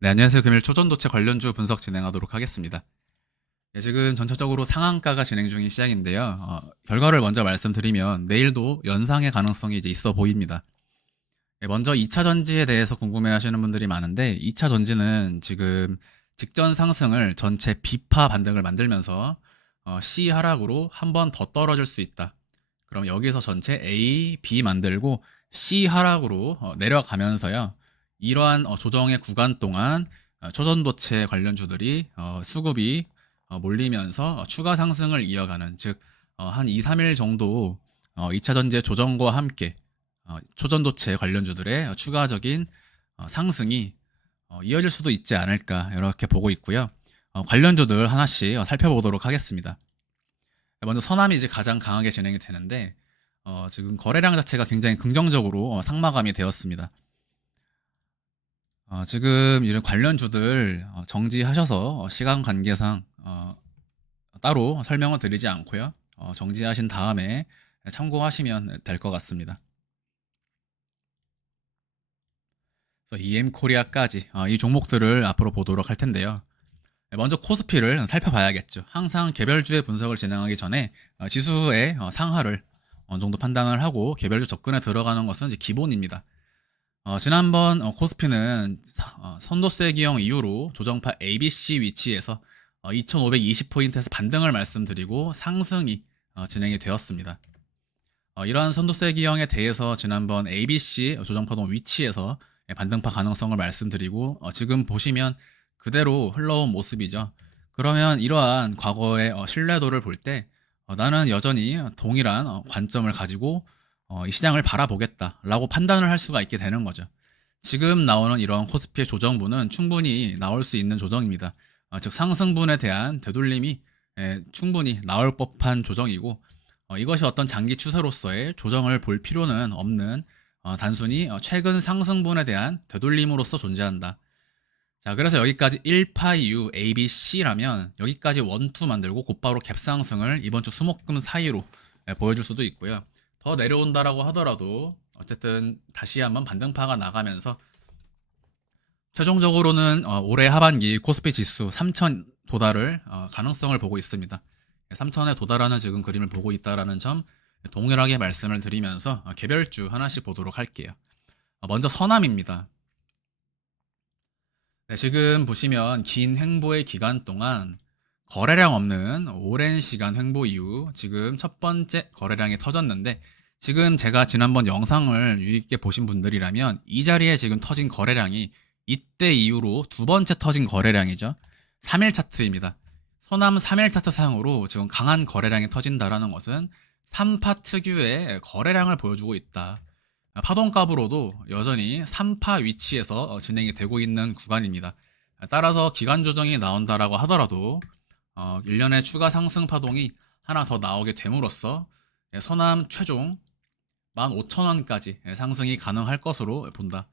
네, 안녕하세요. 금일 초전도체 관련주 분석 진행하도록 하겠습니다. 네, 지금 전체적으로 상한가가 진행 중인 시장인데요. 결과를 먼저 말씀드리면 내일도 연상의 가능성이 이제 있어 보입니다. 네, 먼저 2차 전지에 대해서 궁금해 하시는 분들이 많은데 2차 전지는 지금 직전 상승을 전체 B파 반등을 만들면서 C 하락으로 한 번 더 떨어질 수 있다. 그럼 여기서 전체 A, B 만들고 C 하락으로 내려가면서요. 이러한 조정의 구간 동안 초전도체 관련주들이 수급이 몰리면서 추가 상승을 이어가는 즉 한 2, 3일 정도 2차 전지의 조정과 함께 초전도체 관련주들의 추가적인 상승이 이어질 수도 있지 않을까 이렇게 보고 있고요. 관련주들 하나씩 살펴보도록 하겠습니다. 먼저 서남이 이제 가장 강하게 진행이 되는데 지금 거래량 자체가 굉장히 긍정적으로 상마감이 되었습니다. 지금 이런 관련주들 정지하셔서 시간 관계상 따로 설명을 드리지 않고요. 정지하신 다음에 참고하시면 될 것 같습니다. 그래서 EM 코리아까지 이 종목들을 앞으로 보도록 할 텐데요. 네, 먼저 코스피를 살펴봐야겠죠. 항상 개별주의 분석을 진행하기 전에 지수의 상하를 어느 정도 판단을 하고 개별주 접근에 들어가는 것은 이제 기본입니다. 지난번 코스피는 선도세 기형 이후로 조정파 ABC 위치에서 2520포인트에서 반등을 말씀드리고 상승이 진행이 되었습니다. 이러한 선도세 기형에 대해서 지난번 ABC 조정파동 위치에서 반등파 가능성을 말씀드리고 지금 보시면 그대로 흘러온 모습이죠. 그러면 이러한 과거의 신뢰도를 볼 때 나는 여전히 동일한 관점을 가지고 이 시장을 바라보겠다라고 판단을 할 수가 있게 되는 거죠. 지금 나오는 이러한 코스피의 조정분은 충분히 나올 수 있는 조정입니다. 즉 상승분에 대한 되돌림이 충분히 나올 법한 조정이고 이것이 어떤 장기 추세로서의 조정을 볼 필요는 없는 단순히 최근 상승분에 대한 되돌림으로서 존재한다. 자, 그래서 여기까지 1파 이후 ABC라면 여기까지 원투 만들고 곧바로 갭상승을 이번 주 수목금 사이로 보여줄 수도 있고요. 더 내려온다라고 하더라도 어쨌든 다시 한번 반등파가 나가면서 최종적으로는 올해 하반기 코스피 지수 3천 도달을 가능성을 보고 있습니다. 3천에 도달하는 지금 그림을 보고 있다라는 점 동일하게 말씀을 드리면서 개별주 하나씩 보도록 할게요. 먼저 서남입니다. 네, 지금 보시면 긴 횡보의 기간 동안 거래량 없는 오랜 시간 횡보 이후 지금 첫 번째 거래량이 터졌는데 지금 제가 지난번 영상을 유의 있게 보신 분들이라면 이 자리에 지금 터진 거래량이 이때 이후로 두 번째 터진 거래량이죠. 3일 차트입니다. 서남 3일 차트 상으로 지금 강한 거래량이 터진다라는 것은 3파 특유의 거래량을 보여주고 있다. 파동값으로도 여전히 3파 위치에서 진행이 되고 있는 구간입니다. 따라서 기간 조정이 나온다라고 하더라도 1년의 추가 상승 파동이 하나 더 나오게 됨으로써 서남 최종 15,000원까지 상승이 가능할 것으로 본다.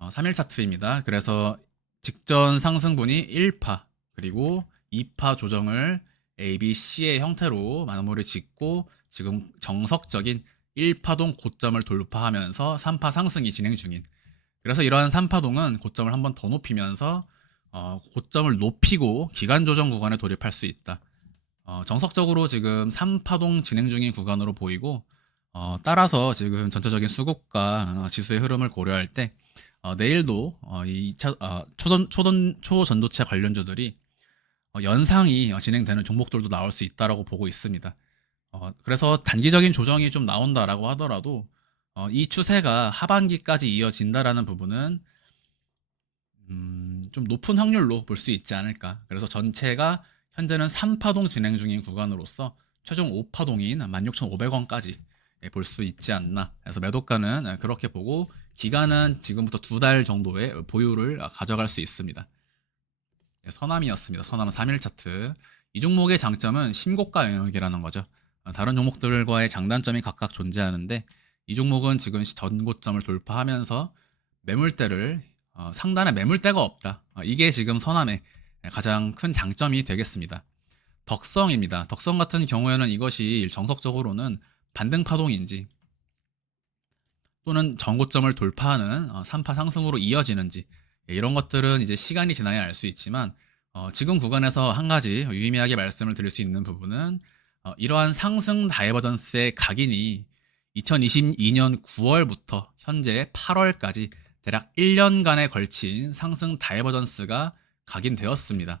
3일 차트입니다. 그래서 직전 상승분이 1파 그리고 2파 조정을 A, B, C의 형태로 마무리 짓고 지금 정석적인 1파동 고점을 돌파하면서 3파 상승이 진행 중인, 그래서 이러한 3파동은 고점을 한번 더 높이면서 고점을 높이고 기간 조정 구간에 돌입할 수 있다. 정석적으로 지금 3파동 진행 중인 구간으로 보이고 따라서 지금 전체적인 수급과 지수의 흐름을 고려할 때 내일도 이 2차 초전도체 관련주들이 연상이 진행되는 종목들도 나올 수 있다라고 보고 있습니다. 그래서 단기적인 조정이 좀 나온다라고 하더라도 이 추세가 하반기까지 이어진다라는 부분은 좀 높은 확률로 볼 수 있지 않을까. 그래서 전체가 현재는 3파동 진행 중인 구간으로서 최종 5파동인 16,500원까지 볼 수 있지 않나. 그래서 매도가는 그렇게 보고 기간은 지금부터 2달 정도의 보유를 가져갈 수 있습니다. 서남이었습니다. 서남은 3일 차트. 이 종목의 장점은 신고가 영역이라는 거죠. 다른 종목들과의 장단점이 각각 존재하는데 이 종목은 지금 전고점을 돌파하면서 매물대를 상단에 매물대가 없다. 이게 지금 서남의 가장 큰 장점이 되겠습니다. 덕성입니다. 덕성 같은 경우에는 이것이 정석적으로는 반등 파동인지 또는 전고점을 돌파하는 3파 상승으로 이어지는지 이런 것들은 이제 시간이 지나야 알 수 있지만 지금 구간에서 한 가지 유의미하게 말씀을 드릴 수 있는 부분은 이러한 상승 다이버전스의 각인이 2022년 9월부터 현재 8월까지 대략 1년간에 걸친 상승 다이버전스가 각인되었습니다.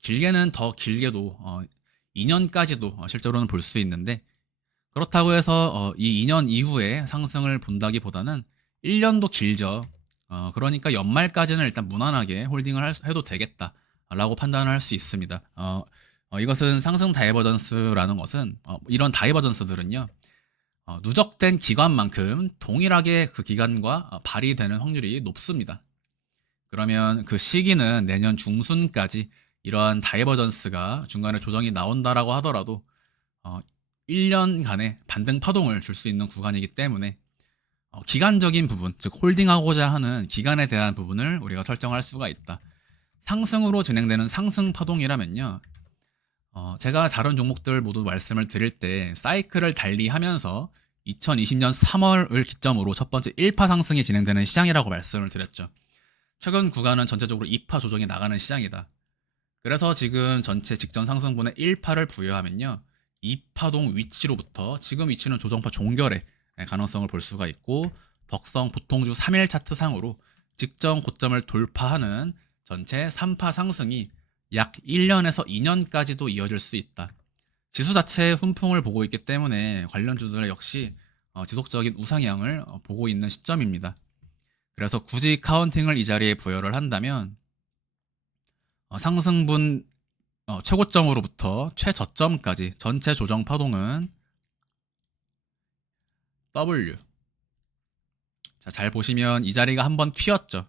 길게는 더 길게도 2년까지도 실제로는 볼 수 있는데, 그렇다고 해서 이 2년 이후에 상승을 본다기보다는 1년도 길죠. 그러니까 연말까지는 일단 무난하게 홀딩을 해도 되겠다라고 판단을 할 수 있습니다. 이것은 상승 다이버전스라는 것은 이런 다이버전스들은요, 누적된 기간만큼 동일하게 그 기간과 발휘되는 확률이 높습니다. 그러면 그 시기는 내년 중순까지 이러한 다이버전스가 중간에 조정이 나온다라고 하더라도 1년간의 반등 파동을 줄 수 있는 구간이기 때문에 기간적인 부분, 즉 홀딩하고자 하는 기간에 대한 부분을 우리가 설정할 수가 있다. 상승으로 진행되는 상승 파동이라면요, 제가 다른 종목들 모두 말씀을 드릴 때 사이클을 달리하면서 2020년 3월을 기점으로 첫 번째 1파 상승이 진행되는 시장이라고 말씀을 드렸죠. 최근 구간은 전체적으로 2파 조정이 나가는 시장이다. 그래서 지금 전체 직전 상승분의 1파를 부여하면요, 2파동 위치로부터 지금 위치는 조정파 종결의 가능성을 볼 수가 있고, 덕성 보통주 3일 차트상으로 직전 고점을 돌파하는 전체 3파 상승이 약 1년에서 2년까지도 이어질 수 있다. 지수 자체의 훈풍을 보고 있기 때문에 관련주들 역시 지속적인 우상향을 보고 있는 시점입니다. 그래서 굳이 카운팅을 이 자리에 부여를 한다면 상승분 최고점으로부터 최저점까지 전체 조정 파동은 W. 자, 잘 보시면 이 자리가 한번 튀었죠.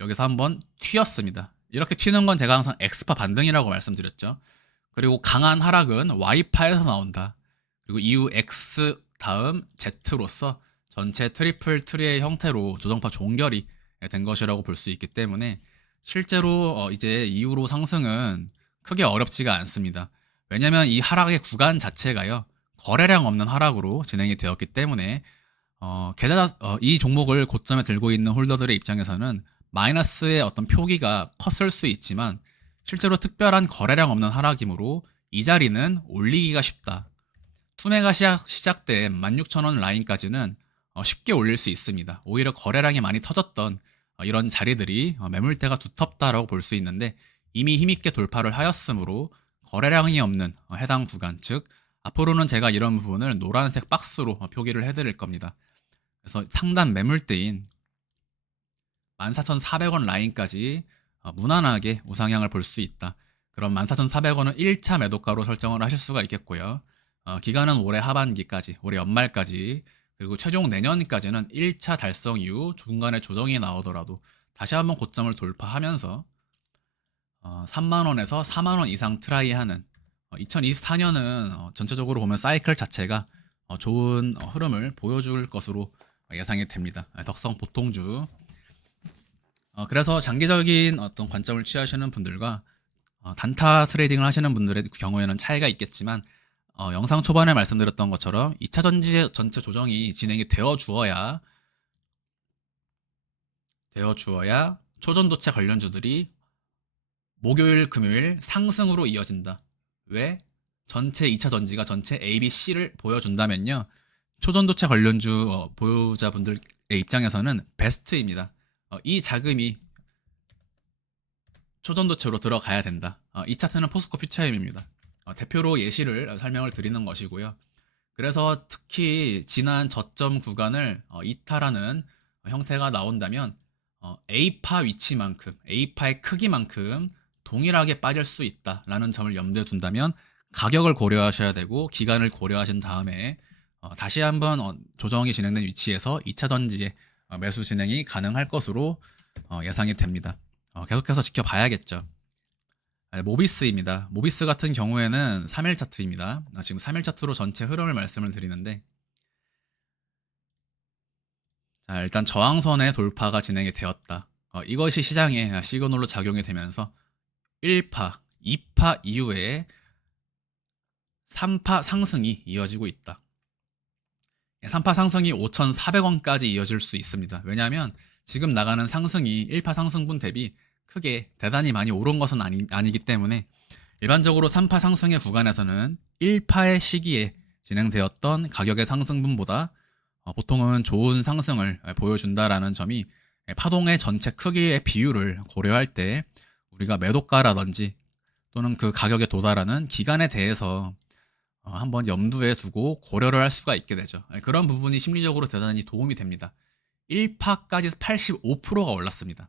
여기서 한번 튀었습니다. 이렇게 튀는 건 제가 항상 X파 반등이라고 말씀드렸죠. 그리고 강한 하락은 Y파에서 나온다. 그리고 이후 X 다음 Z로서 전체 트리플 트리의 형태로 조정파 종결이 된 것이라고 볼 수 있기 때문에 실제로 이제 이후로 상승은 크게 어렵지가 않습니다. 왜냐하면 이 하락의 구간 자체가요, 거래량 없는 하락으로 진행이 되었기 때문에 이 종목을 고점에 들고 있는 홀더들의 입장에서는 마이너스의 어떤 표기가 컸을 수 있지만 실제로 특별한 거래량 없는 하락이므로 이 자리는 올리기가 쉽다. 투매가 시작된 16,000원 라인까지는 쉽게 올릴 수 있습니다. 오히려 거래량이 많이 터졌던 이런 자리들이 매물대가 두텁다라고 볼 수 있는데, 이미 힘있게 돌파를 하였으므로 거래량이 없는 해당 구간, 즉 앞으로는 제가 이런 부분을 노란색 박스로 표기를 해드릴 겁니다. 그래서 상단 매물대인 14,400원 라인까지 무난하게 우상향을 볼 수 있다. 그럼 14,400원은 1차 매도가로 설정을 하실 수가 있겠고요. 기간은 올해 하반기까지, 올해 연말까지, 그리고 최종 내년까지는 1차 달성 이후 중간에 조정이 나오더라도 다시 한번 고점을 돌파하면서 3만원에서 4만원 이상 트라이하는 2024년은 전체적으로 보면 사이클 자체가 좋은 흐름을 보여줄 것으로 예상이 됩니다. 덕성 보통주. 그래서 장기적인 어떤 관점을 취하시는 분들과 단타 트레이딩을 하시는 분들의 경우에는 차이가 있겠지만, 영상 초반에 말씀드렸던 것처럼 2차 전체 조정이 진행이 되어 주어야 초전도체 관련주들이 목요일, 금요일 상승으로 이어진다. 왜? 전체 2차 전지가 전체 A, B, C를 보여준다면요, 초전도체 관련주 보유자분들의 입장에서는 베스트입니다. 이 자금이 초전도체로 들어가야 된다. 이 차트는 포스코 퓨처엠입니다. 대표로 예시를 설명을 드리는 것이고요. 그래서 특히 지난 저점 구간을 이탈하는 형태가 나온다면 A파 위치만큼, A파의 크기만큼 동일하게 빠질 수 있다라는 점을 염두에 둔다면 가격을 고려하셔야 되고, 기간을 고려하신 다음에 다시 한번 조정이 진행된 위치에서 2차 전지의 매수 진행이 가능할 것으로 예상이 됩니다. 계속해서 지켜봐야겠죠. 모비스입니다. 모비스 같은 경우에는 3일 차트입니다. 지금 3일 차트로 전체 흐름을 말씀을 드리는데, 자, 일단 저항선의 돌파가 진행이 되었다. 이것이 시장에 시그널로 작용이 되면서 1파, 2파 이후에 3파 상승이 이어지고 있다. 3파 상승이 5,400원까지 이어질 수 있습니다. 왜냐하면 지금 나가는 상승이 1파 상승분 대비 크게 대단히 많이 오른 것은 아니기 때문에 일반적으로 3파 상승의 구간에서는 1파의 시기에 진행되었던 가격의 상승분보다 보통은 좋은 상승을 보여준다라는 점이 파동의 전체 크기의 비율을 고려할 때 우리가 매도가라든지 또는 그 가격에 도달하는 기간에 대해서 한번 염두에 두고 고려를 할 수가 있게 되죠. 그런 부분이 심리적으로 대단히 도움이 됩니다. 1파까지 85%가 올랐습니다.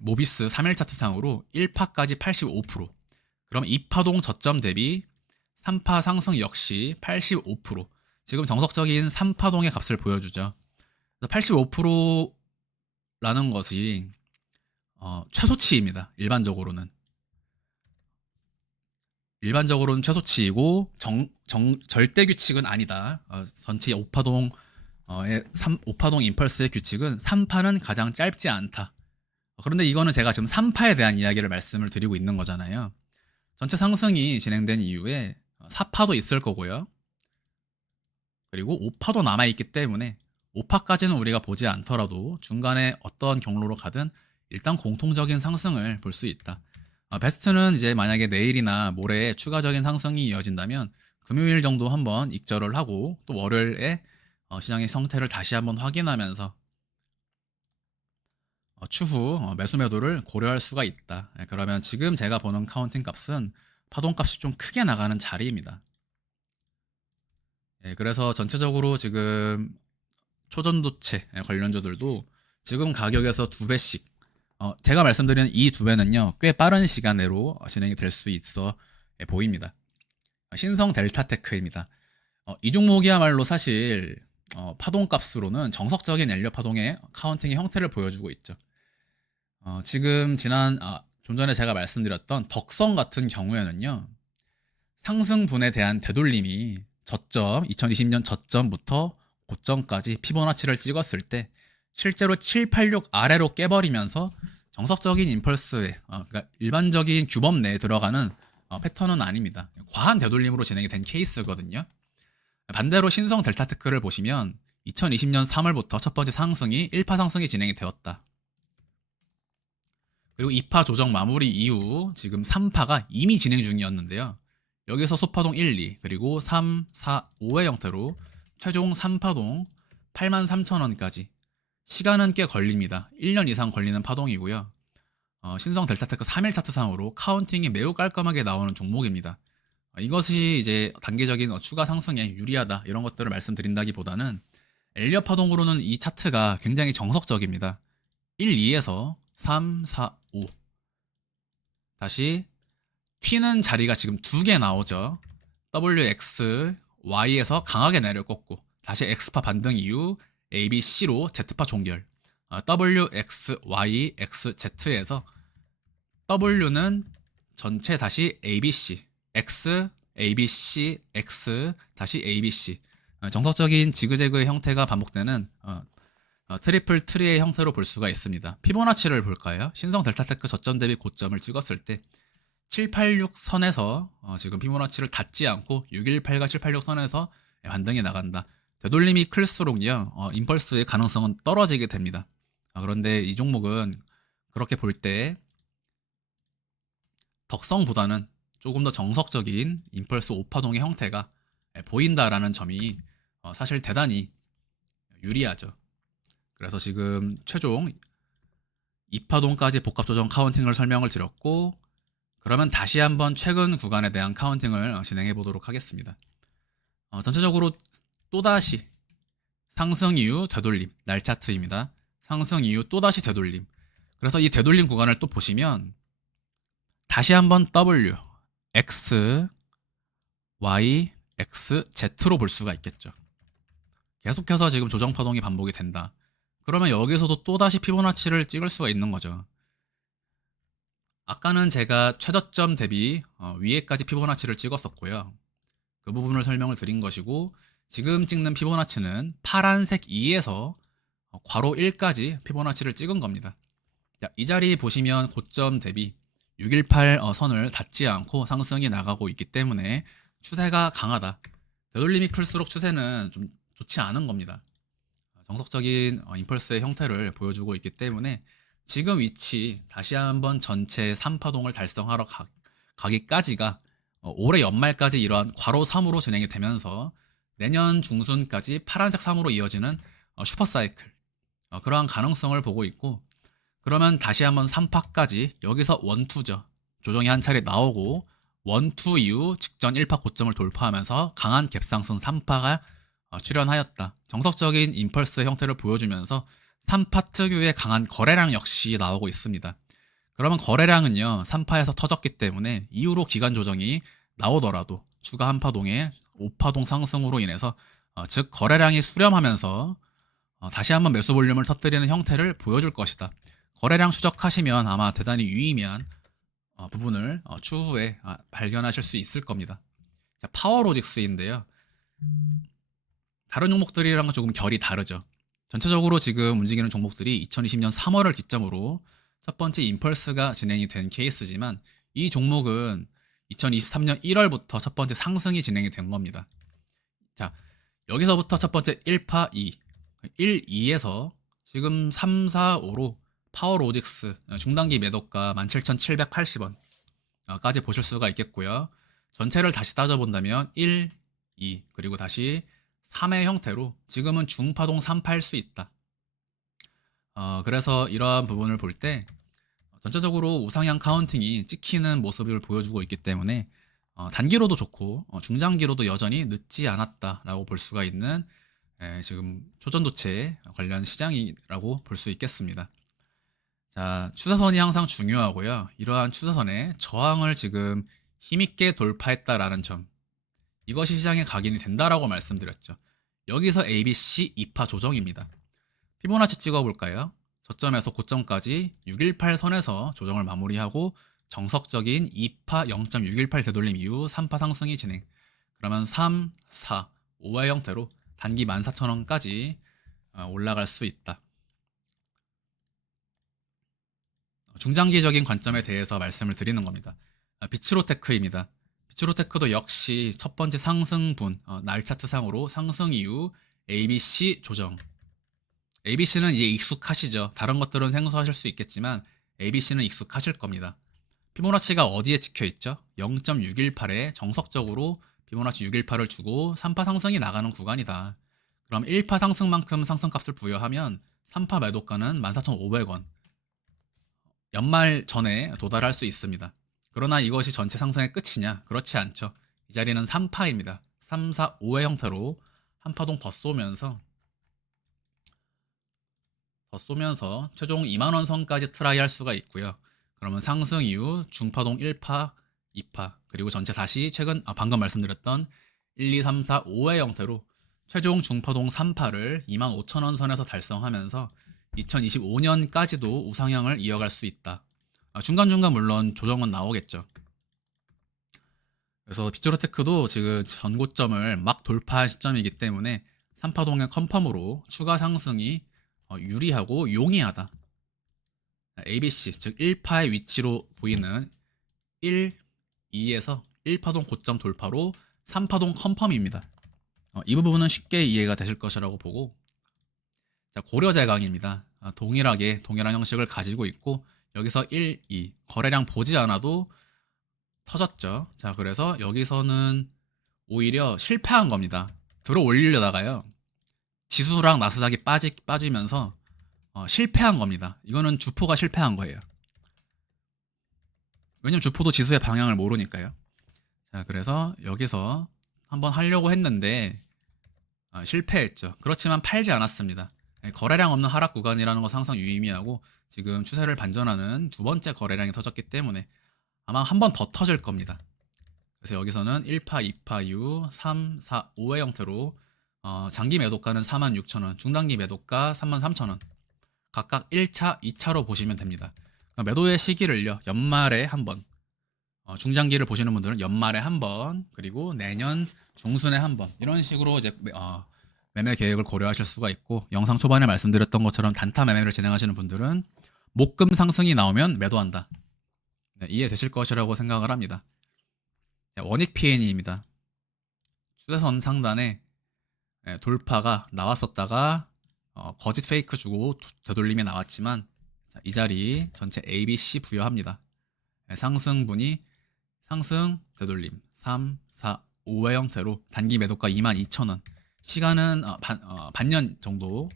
모비스 3일 차트상으로 1파까지 85%. 그럼 2파동 저점 대비 3파 상승 역시 85%. 지금 정석적인 3파동의 값을 보여주죠. 85%라는 것이 최소치입니다. 일반적으로는 최소치이고 절대 규칙은 아니다. 전체 5파동 5파동 임펄스의 규칙은 3파는 가장 짧지 않다. 그런데 이거는 제가 지금 3파에 대한 이야기를 말씀을 드리고 있는 거잖아요. 전체 상승이 진행된 이후에 4파도 있을 거고요. 그리고 5파도 남아있기 때문에 5파까지는 우리가 보지 않더라도 중간에 어떤 경로로 가든 일단 공통적인 상승을 볼 수 있다. 베스트는 이제 만약에 내일이나 모레에 추가적인 상승이 이어진다면 금요일 정도 한번 익절을 하고 또 월요일에 시장의 상태를 다시 한번 확인하면서 추후 매수 매도를 고려할 수가 있다. 그러면 지금 제가 보는 카운팅 값은 파동 값이 좀 크게 나가는 자리입니다. 그래서 전체적으로 지금 초전도체 관련주들도 지금 가격에서 2배씩 제가 말씀드리는 이 2배는요 꽤 빠른 시간 내로 진행이 될 수 있어 보입니다. 신성 델타테크입니다. 이 종목이야말로 사실 파동값으로는 정석적인 엘리어 파동의 카운팅의 형태를 보여주고 있죠. 지금 좀 전에 제가 말씀드렸던 덕성 같은 경우에는요 상승분에 대한 되돌림이 2020년 저점부터 고점까지 피보나치를 찍었을 때 실제로 786 아래로 깨버리면서 정석적인 임펄스에 그러니까 일반적인 규범 내에 들어가는 패턴은 아닙니다. 과한 되돌림으로 진행이 된 케이스거든요. 반대로 신성 델타테크를 보시면 2020년 3월부터 첫 번째 상승이 1파 상승이 진행이 되었다. 그리고 2파 조정 마무리 이후 지금 3파가 이미 진행 중이었는데요. 여기서 소파동 1, 2 그리고 3, 4, 5의 형태로 최종 3파동 83,000원까지 시간은 꽤 걸립니다. 1년 이상 걸리는 파동이고요. 신성 델타테크 3일 차트상으로 카운팅이 매우 깔끔하게 나오는 종목입니다. 이것이 이제 단계적인 추가 상승에 유리하다 이런 것들을 말씀드린다기보다는 엘리어 파동으로는 이 차트가 굉장히 정석적입니다. 1, 2에서 3, 4, 5 다시 튀는 자리가 지금 2개 나오죠. WX, Y에서 강하게 내려꺾고 다시 X파 반등 이후 A, B, C로 Z파 종결. W, X, Y, X, Z에서 W는 전체 다시 A, B, C, X, A, B, C, X, 다시 A, B, C. 정석적인 지그재그의 형태가 반복되는 트리플 트리의 형태로 볼 수가 있습니다. 피보나치를 볼까요? 신성 델타테크 저점 대비 고점을 찍었을 때 786 선에서 지금 피보나치를 닿지 않고 618과 786 선에서 반등이 나간다. 되돌림이 클수록요 임펄스의 가능성은 떨어지게 됩니다. 그런데 이 종목은 그렇게 볼 때 덕성보다는 조금 더 정석적인 임펄스 5파동의 형태가 보인다라는 점이 사실 대단히 유리하죠. 그래서 지금 최종 2파동까지 복합조정 카운팅을 설명을 드렸고 그러면 다시 한번 최근 구간에 대한 카운팅을 진행해 보도록 하겠습니다. 전체적으로 또다시 상승 이후 되돌림 날 차트입니다. 상승 이후 또다시 되돌림. 그래서 이 되돌림 구간을 또 보시면 다시 한번 W, X, Y, X, Z로 볼 수가 있겠죠. 계속해서 지금 조정 파동이 반복이 된다. 그러면 여기서도 또다시 피보나치를 찍을 수가 있는 거죠. 아까는 제가 최저점 대비 위에까지 피보나치를 찍었었고요. 그 부분을 설명을 드린 것이고 지금 찍는 피보나치는 파란색 2에서 괄호 1까지 피보나치를 찍은 겁니다. 자, 이 자리 보시면 고점 대비 618 선을 닿지 않고 상승이 나가고 있기 때문에 추세가 강하다. 되돌림이 클수록 추세는 좀 좋지 않은 겁니다. 정석적인 임펄스의 형태를 보여주고 있기 때문에 지금 위치 다시 한번 전체 3파동을 달성하러 가기까지가 올해 연말까지 이러한 괄호 3으로 진행이 되면서 내년 중순까지 파란색 3으로 이어지는 슈퍼사이클 그러한 가능성을 보고 있고, 그러면 다시 한번 3파까지 여기서 원투죠. 조정이 한 차례 나오고 원투 이후 직전 1파 고점을 돌파하면서 강한 갭상승 3파가 출현하였다. 정석적인 임펄스 형태를 보여주면서 3파 특유의 강한 거래량 역시 나오고 있습니다. 그러면 거래량은요 3파에서 터졌기 때문에 이후로 기간 조정이 나오더라도 추가 한파동의 5파동 상승으로 인해서 즉 거래량이 수렴하면서 다시 한번 매수 볼륨을 터뜨리는 형태를 보여줄 것이다. 거래량 추적하시면 아마 대단히 유의미한 부분을 추후에 발견하실 수 있을 겁니다. 자, 파워로직스인데요. 다른 종목들이랑 조금 결이 다르죠. 전체적으로 지금 움직이는 종목들이 2020년 3월을 기점으로 첫 번째 임펄스가 진행이 된 케이스지만 이 종목은 2023년 1월부터 첫 번째 상승이 진행이 된 겁니다. 자, 여기서부터 첫 번째 1파 2, 1, 2에서 지금 3, 4, 5로 파워로직스 중단기 매도가 17,780원까지 보실 수가 있겠고요. 전체를 다시 따져본다면 1, 2 그리고 다시 3의 형태로 지금은 중파동 3파일 수 있다. 그래서 이러한 부분을 볼 때 전체적으로 우상향 카운팅이 찍히는 모습을 보여주고 있기 때문에 단기로도 좋고 중장기로도 여전히 늦지 않았다라고 볼 수가 있는 지금 초전도체 관련 시장이라고 볼 수 있겠습니다. 자, 추세선이 항상 중요하고요. 이러한 추세선의 저항을 지금 힘있게 돌파했다라는 점, 이것이 시장에 각인이 된다라고 말씀드렸죠. 여기서 ABC 2파 조정입니다. 피보나치 찍어볼까요? 저점에서 고점까지 618선에서 조정을 마무리하고 정석적인 2파 0.618 되돌림 이후 3파 상승이 진행. 그러면 3, 4, 5의 형태로 단기 14,000원까지 올라갈 수 있다. 중장기적인 관점에 대해서 말씀을 드리는 겁니다. 비츠로테크입니다. 비츠로테크도 역시 첫 번째 상승분, 날 차트상으로 상승 이후 ABC 조정. ABC는 이제 익숙하시죠. 다른 것들은 생소하실 수 있겠지만 ABC는 익숙하실 겁니다. 피보나치가 어디에 찍혀 있죠? 0.618에 정석적으로 피보나치 618을 주고 3파 상승이 나가는 구간이다. 그럼 1파 상승만큼 상승값을 부여하면 3파 매도가는 14,500원. 연말 전에 도달할 수 있습니다. 그러나 이것이 전체 상승의 끝이냐? 그렇지 않죠. 이 자리는 3파입니다. 3, 4, 5의 형태로 한 파동 더 쏘면서 최종 2만원 선까지 트라이 할 수가 있고요. 그러면 상승 이후 중파동 1파, 2파, 그리고 전체 다시 최근 방금 말씀드렸던 1, 2, 3, 4, 5의 형태로 최종 중파동 3파를 25,000원 선에서 달성하면서 2025년까지도 우상향을 이어갈 수 있다. 중간중간 물론 조정은 나오겠죠. 그래서 비츠로테크도 지금 전고점을 막 돌파한 시점이기 때문에 3파동의 컨펌으로 추가 상승이 유리하고 용이하다. ABC 즉 1파의 위치로 보이는 1, 2에서 1파동 고점 돌파로 3파동 컨펌입니다. 이 부분은 쉽게 이해가 되실 것이라고 보고, 자, 고려제강입니다. 동일한 형식을 가지고 있고 여기서 1, 2 거래량 보지 않아도 터졌죠. 자, 그래서 여기서는 오히려 실패한 겁니다. 들어 올리려다가요 지수랑 나스닥이 빠지면서 실패한 겁니다. 이거는 주포가 실패한 거예요. 왜냐면 주포도 지수의 방향을 모르니까요. 자, 그래서 여기서 한번 하려고 했는데 실패했죠. 그렇지만 팔지 않았습니다. 거래량 없는 하락 구간이라는 것은 항상 유의미하고 지금 추세를 반전하는 두 번째 거래량이 터졌기 때문에 아마 한 번 더 터질 겁니다. 그래서 여기서는 1파, 2파 이후 3, 4, 5의 형태로 장기 매도가는 46,000원, 중단기 매도가 33,000원, 각각 1차, 2차로 보시면 됩니다. 매도의 시기를요 연말에 한번, 중장기를 보시는 분들은 연말에 한번, 그리고 내년 중순에 한번, 이런 식으로 이제 매매 계획을 고려하실 수가 있고, 영상 초반에 말씀드렸던 것처럼 단타 매매를 진행하시는 분들은 목금 상승이 나오면 매도한다. 네, 이해되실 것이라고 생각을 합니다. 원익 PN입니다. 추세선 상단에 돌파가 나왔었다가 거짓 페이크 주고 되돌림이 나왔지만 자, 이 자리 전체 ABC 부여합니다. 네, 상승분이 상승 되돌림 3, 4, 5의 형태로 단기 매도가 22,000원. 시간은 반년 정도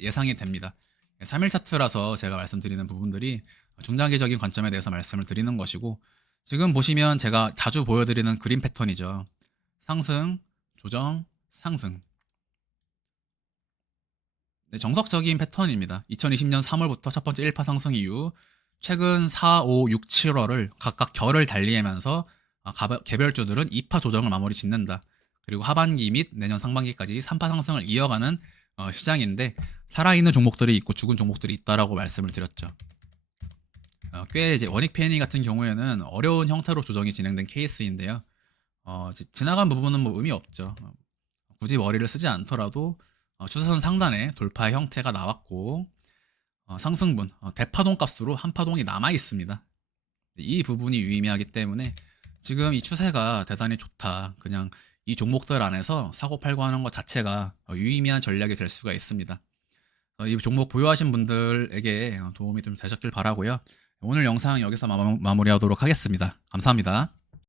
예상이 됩니다. 3일 차트라서 제가 말씀드리는 부분들이 중장기적인 관점에 대해서 말씀을 드리는 것이고, 지금 보시면 제가 자주 보여드리는 그림 패턴이죠. 상승, 조정, 상승. 네, 정석적인 패턴입니다. 2020년 3월부터 첫 번째 1파 상승 이후 최근 4, 5, 6, 7월을 각각 결을 달리하면서 개별주들은 2파 조정을 마무리 짓는다. 그리고 하반기 및 내년 상반기까지 3파 상승을 이어가는 시장인데, 살아있는 종목들이 있고 죽은 종목들이 있다라고 말씀을 드렸죠. 꽤 이제 원익 페니 같은 경우에는 어려운 형태로 조정이 진행된 케이스인데요. 지나간 부분은 뭐 의미 없죠. 굳이 머리를 쓰지 않더라도 추세선 상단에 돌파의 형태가 나왔고, 상승분 대파동 값으로 한 파동이 남아 있습니다. 이 부분이 유의미하기 때문에 지금 이 추세가 대단히 좋다. 그냥 이 종목들 안에서 사고 팔고 하는 것 자체가 유의미한 전략이 될 수가 있습니다. 이 종목 보유하신 분들에게 도움이 좀 되셨길 바라고요. 오늘 영상 여기서 마무리하도록 하겠습니다. 감사합니다.